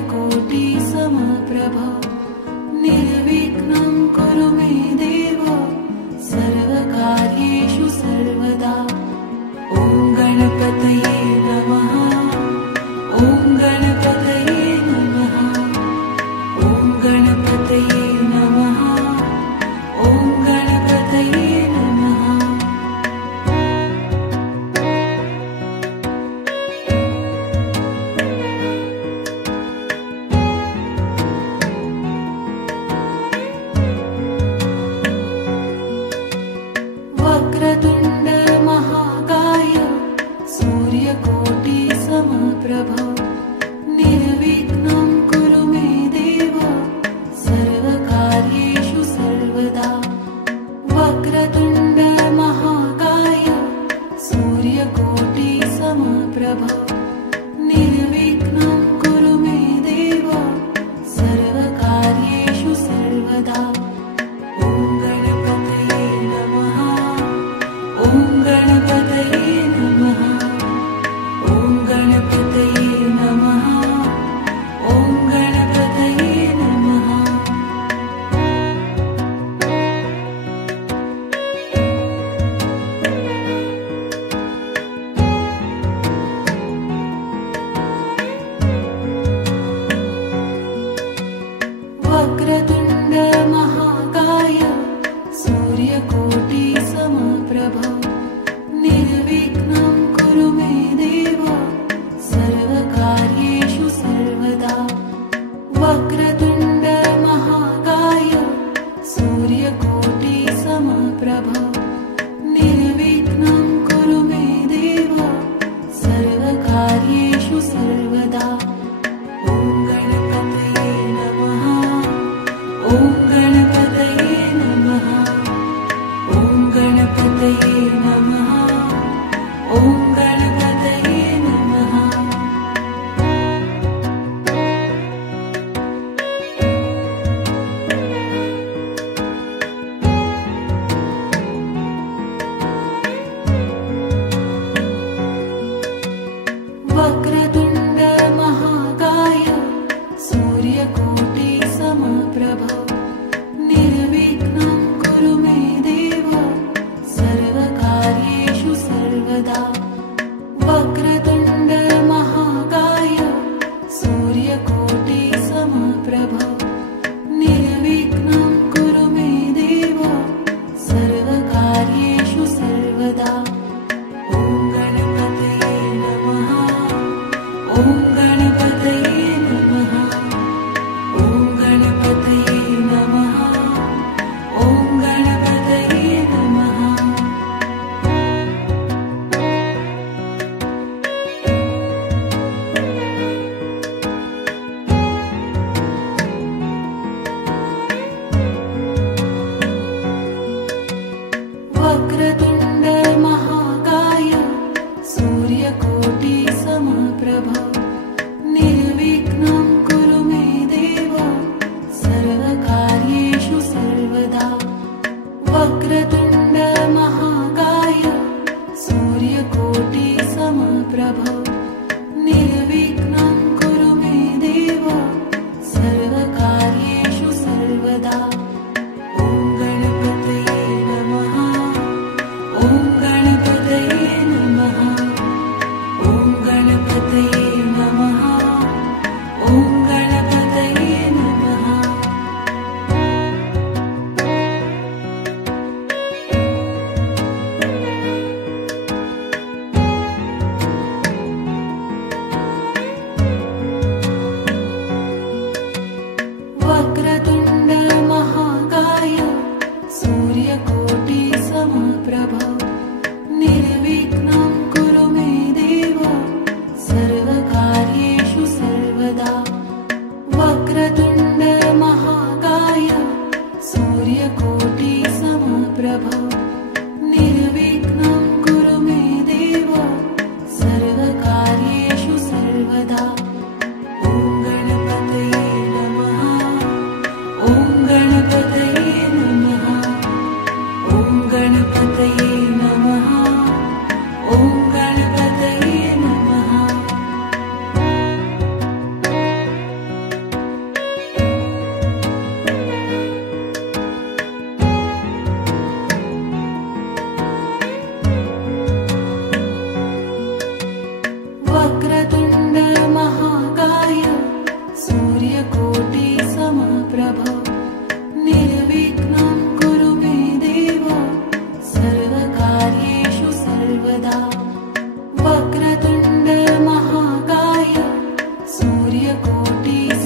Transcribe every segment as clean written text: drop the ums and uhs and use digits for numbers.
सूर्यकोटि समप्रभ निर्विघ्नं कुरु मे देव सर्वकार्येषु सर्वदा। ॐ गणपतये नमः। ॐ गणपतये नमः। ॐ गणपतये नमः। ॐ गणपतये नमः। वक्रतुण्ड महाकाय सूर्यकोटि समप्रभ निर्विघ्नं कुरु मे देव सर्वकार्येषु सर्वदा। वक्रतुण्ड महाकाय सूर्यकोटि समप्रभ निर्विघ्नं कुरु मे देव सर्वकार्येषु सर्वदा। ॐ गणपतये नमः। ॐ गणपतये नमः। ॐ गणपतये नमः।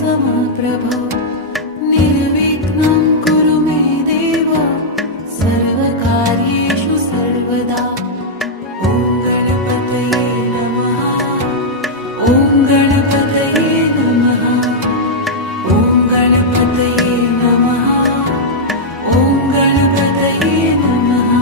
समप्रभो निर्विघ्नं कुरु मे देव सर्वकार्येषु सर्वदा ॐ गणपतये नमः ॐ गणपतये नमः ॐ गणपतये नमः ॐ गणपतये नमः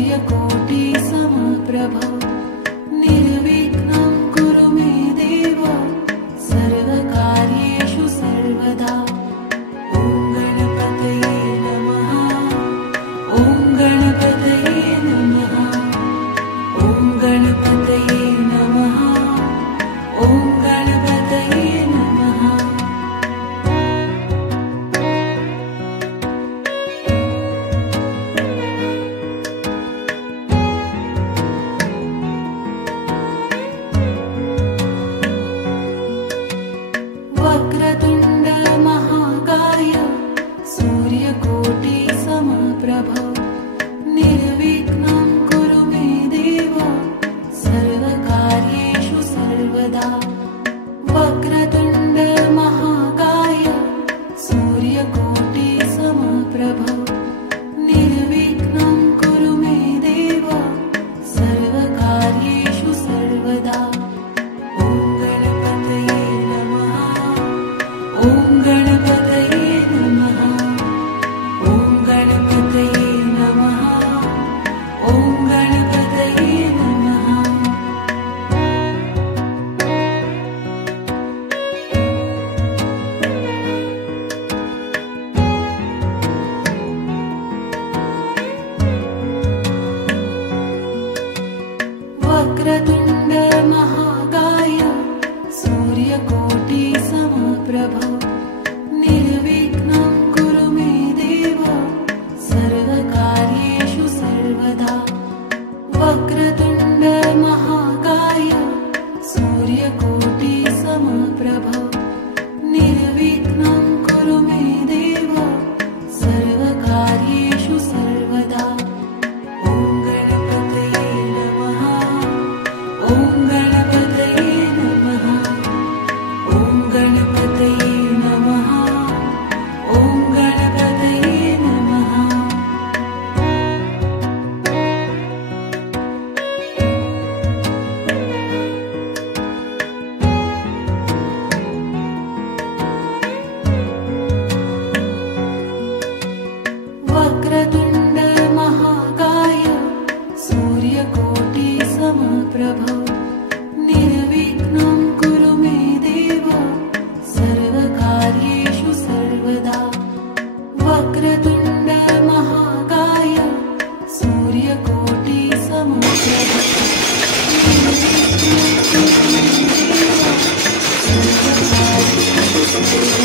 सूर्यकोटि समप्रभ निर्विघ्नं कुरु मे देव सर्वकार्येषु सर्वदा। ॐ गणपतये नमः। ॐ गणपतये नमः। ॐ गणपतये नमः। ॐ गणपतये नमः। वक्रतुण्ड महाकाय सूर्यकोटि समप्रभ निर्विघ्नं कुरु मे देव सर्वकार्येषु सर्वदा। वक्रतुण्ड महाकाय सूर्यकोटि समप्रभ निर्विघ्नं कुरु मे देव सर्वकार्येषु सर्वदा। ॐ गणपतये नमः। ॐ गणपतये नमः। ॐ गणपतये नमः। ॐ गणपतये नमः। वक्रतुण्ड महाकाय सूर्यकोटि समप्रभ निर्विघ्नं कुरु मे देव सर्वकार्येषु सर्वदा। वक्रतुण्ड महाकाय सूर्यकोटि समप्रभ निर्विघ्नं कुरु मे देव सर्वकार्येषु सर्वदा। ॐ गणपतये नमः। ॐ गणपतये नमः। ॐ गणपतये नमः। ॐ गणपतये नमः। वक्रतुण्ड महाकाय सूर्यकोटि समप्रभ निर्विघ्नं कुरु मे देव सर्वकार्येषु सर्वदा। वक्रतुण्ड महाकाय सूर्यकोटि समप्रभ निर्विघ्नं कुरु मे देव सर्वकार्येषु सर्वदा।